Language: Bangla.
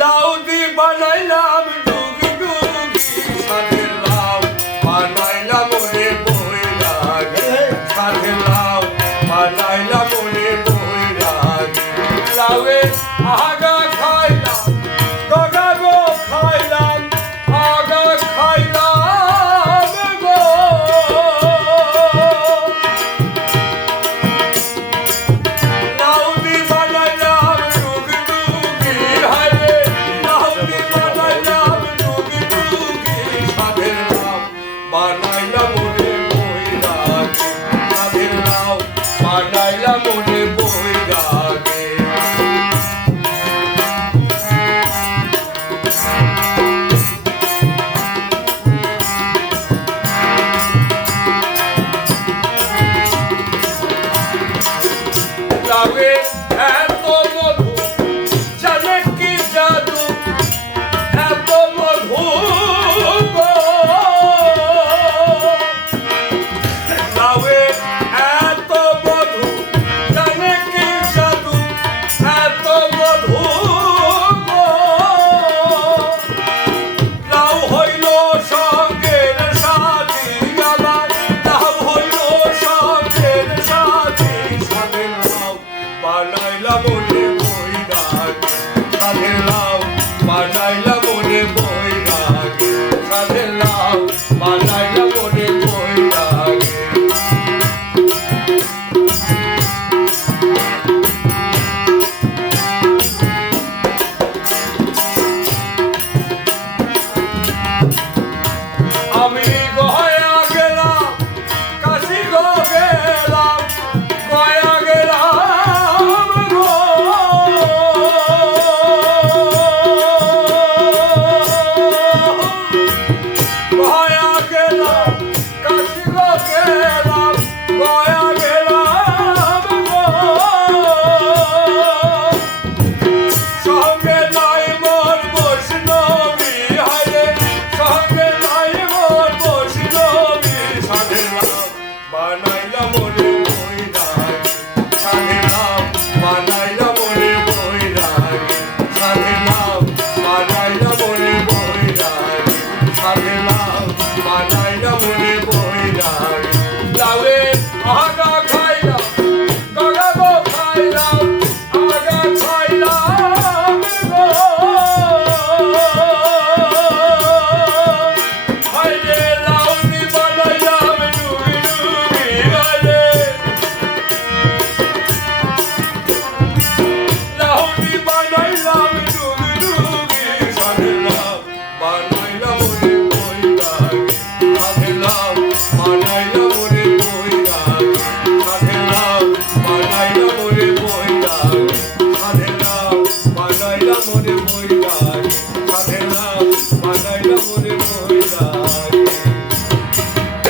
লাউ দি বানাইলাম ডুগি ডুগি সাথে লাউ বানাইলাম ওরে বৈরাগী সাথে লাউ বানাইলাম ওরে বৈরাগী লাউয়ে আগা খাইলাম ডগা গো খাইলাম আগা খাইলাম গো লাউ দি বানাইলাম ডুগি ডুগি হায়রে লাউ দি বানাইলাম ডুগি ডুগি সাথে লাউ বানাইলাম ওরে বৈরাগী সাথে লাউ বানাইলাম ওরে বৈরাগী লাউয়ে এত মধু জানে কি জাদু এত মধু গো লাউয়ে এত মধু জানে কি জাদু এত মধু গো লাউ হইল সঙ্গের সাথী আমার লাউ হইল সঙ্গের সাথী সাথে লাউ বানাইলাম ওরে বৈরাগী সাথে লাউ বানাইলাম